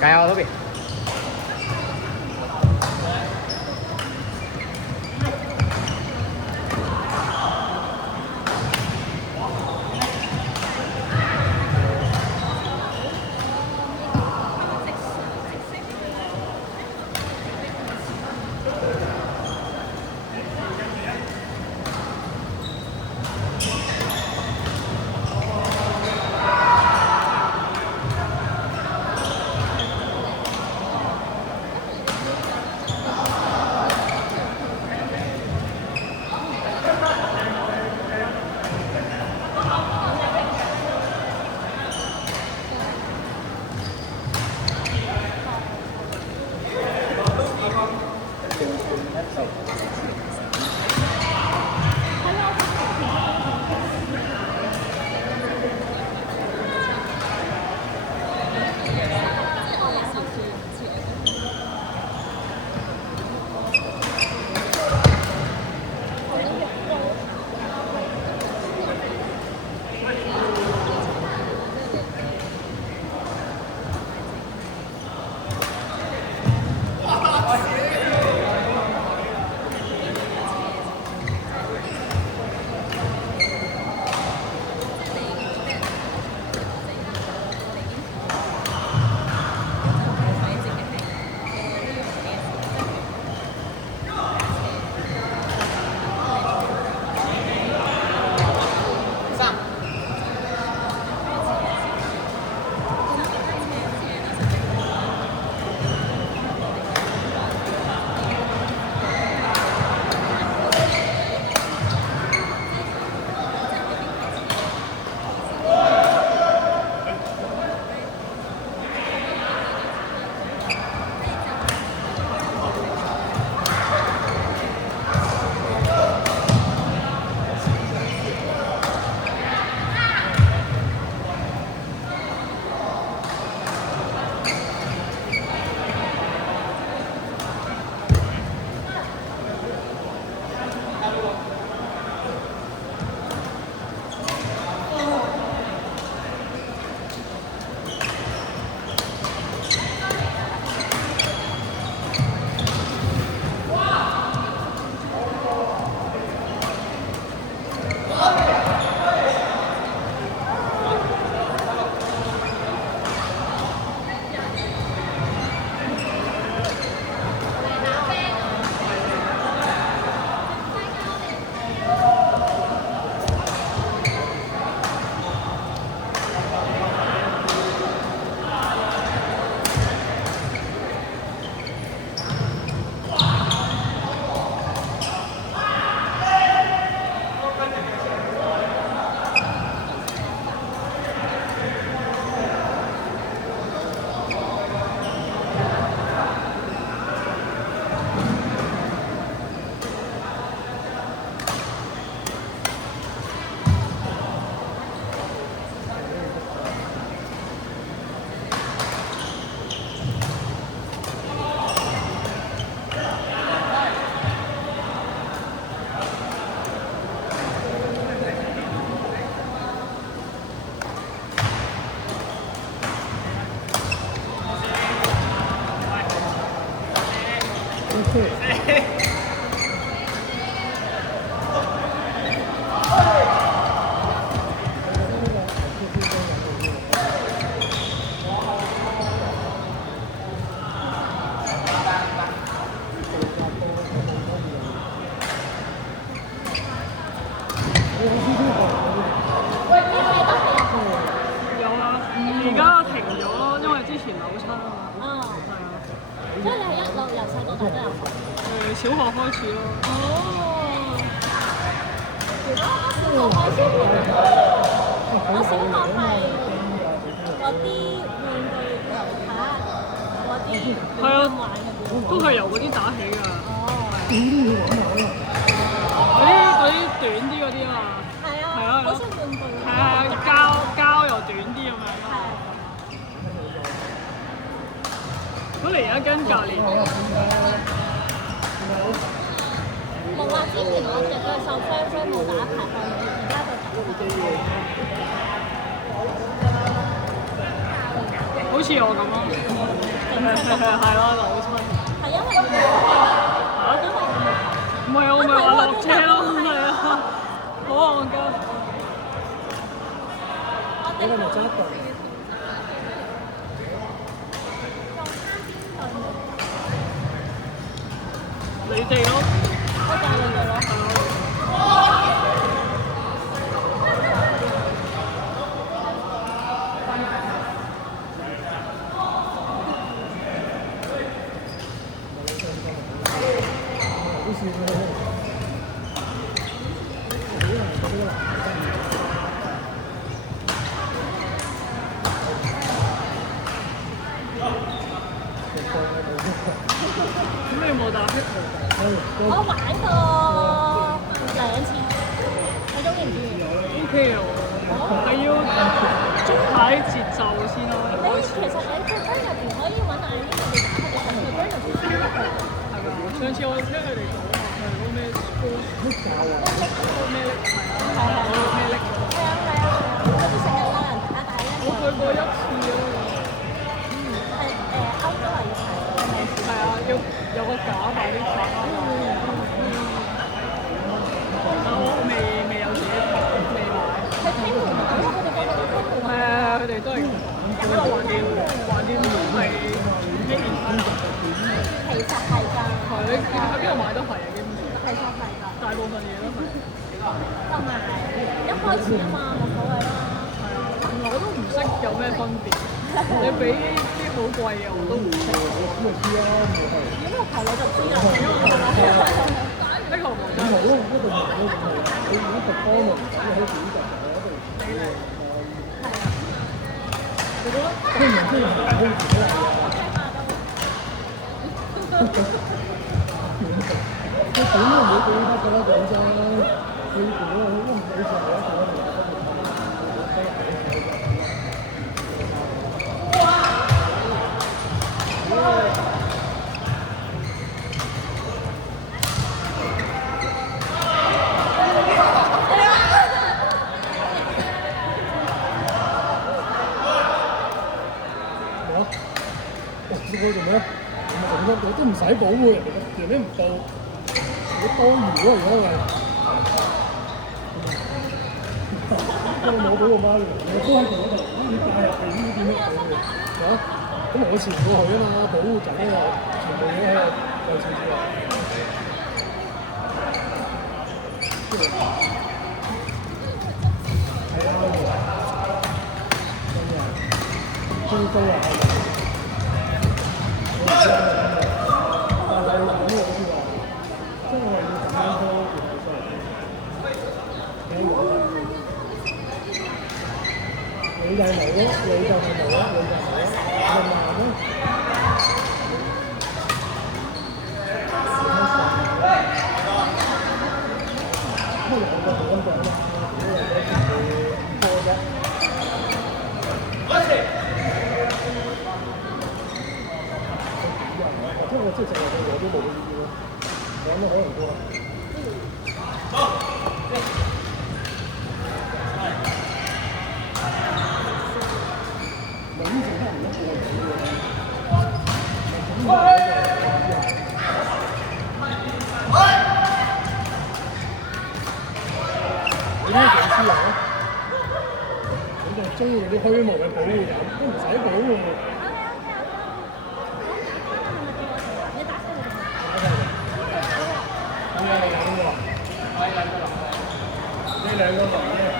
加油，Toby！有啊，而家停咗咯，因為之前扭親啊嘛。啊，係啊。所以你係一路由細到大都有學？小學開始咯。哦。小學開始我小學係嗰啲玩具遊卡嗰啲係啊玩嘅。都係由嗰啲打起㗎。哦。嗰啲短啲嗰啲啊嘛。係啊。係啊。好似玩具。係啊，膠又短啲咁樣。係。咁你而家跟教練？冇啊！之前我隻腳受傷，所以冇打排球，而家就打。好似我咁咯。係咯，扭親。係因為因為唔係我咪話落車咯，係啊，好戇鳩。我哋嗰個咪揸一頓。你哋咯，我就係你哋咯。好笑嘅，咁你冇打霹靂？我玩過2次，你中意唔中意？ OK 啊，係要捉睇節奏先咯。你其實你佢真入邊可以揾阿呢個你打佢哋，佢真入邊先得㗎。係㗎，上次我聽佢哋講話係嗰咩 school 咩力係啊，咩力？係啊係啊係啊，好似成日有人打大一。我去過一次咯。係歐洲圍場嘅名詞。係啊，要有個架擺啲卡。但我未有自己拍，未買。係睇門口咯，佢哋個個都睇門口。係啊，佢哋都係咁樣橫掂都係咩年份？其實係㗎。係你喺邊度買都係啊，基本上。其實係㗎。大部分嘢都係。同埋一開始啊嘛，冇所謂啦。係啊，我都唔識有咩分別。你俾啲好貴嘅我都唔識。咁我求你就知啦。呢個冇真好係。咯，一定係咯，你如果特幫我唔使喺點就你嚟。你覺得聽唔聽唔明都唔知啦。佢點都唔會記得㗎啦，講真。佢如果都唔理就係一個人做咩？我都唔使保護人哋嘅，人哋唔到，你多餘咯，如果係，因為冇保護媽咪，我都喺度嗰度，你帶入去呢啲點樣保護？嚇？咁我前過去啊嘛，保護緊啊，全部嘢喺度有少少啊。係啊，真係，最高啊！但係咁我好似話，即係我係要咁樣多條路出嚟。你就係冇咯，你就係冇咯，你就係冇咯，就慢咯。乜兩個冇咁講啦？如果兩個全部多啫。即係我即係成日對我都冇呢啲咯，講得可能多。唔係呢種都唔一個人你咩意思啊？你就中意啲虛無嘅保護人，都唔使保護。呢兩個女嘅。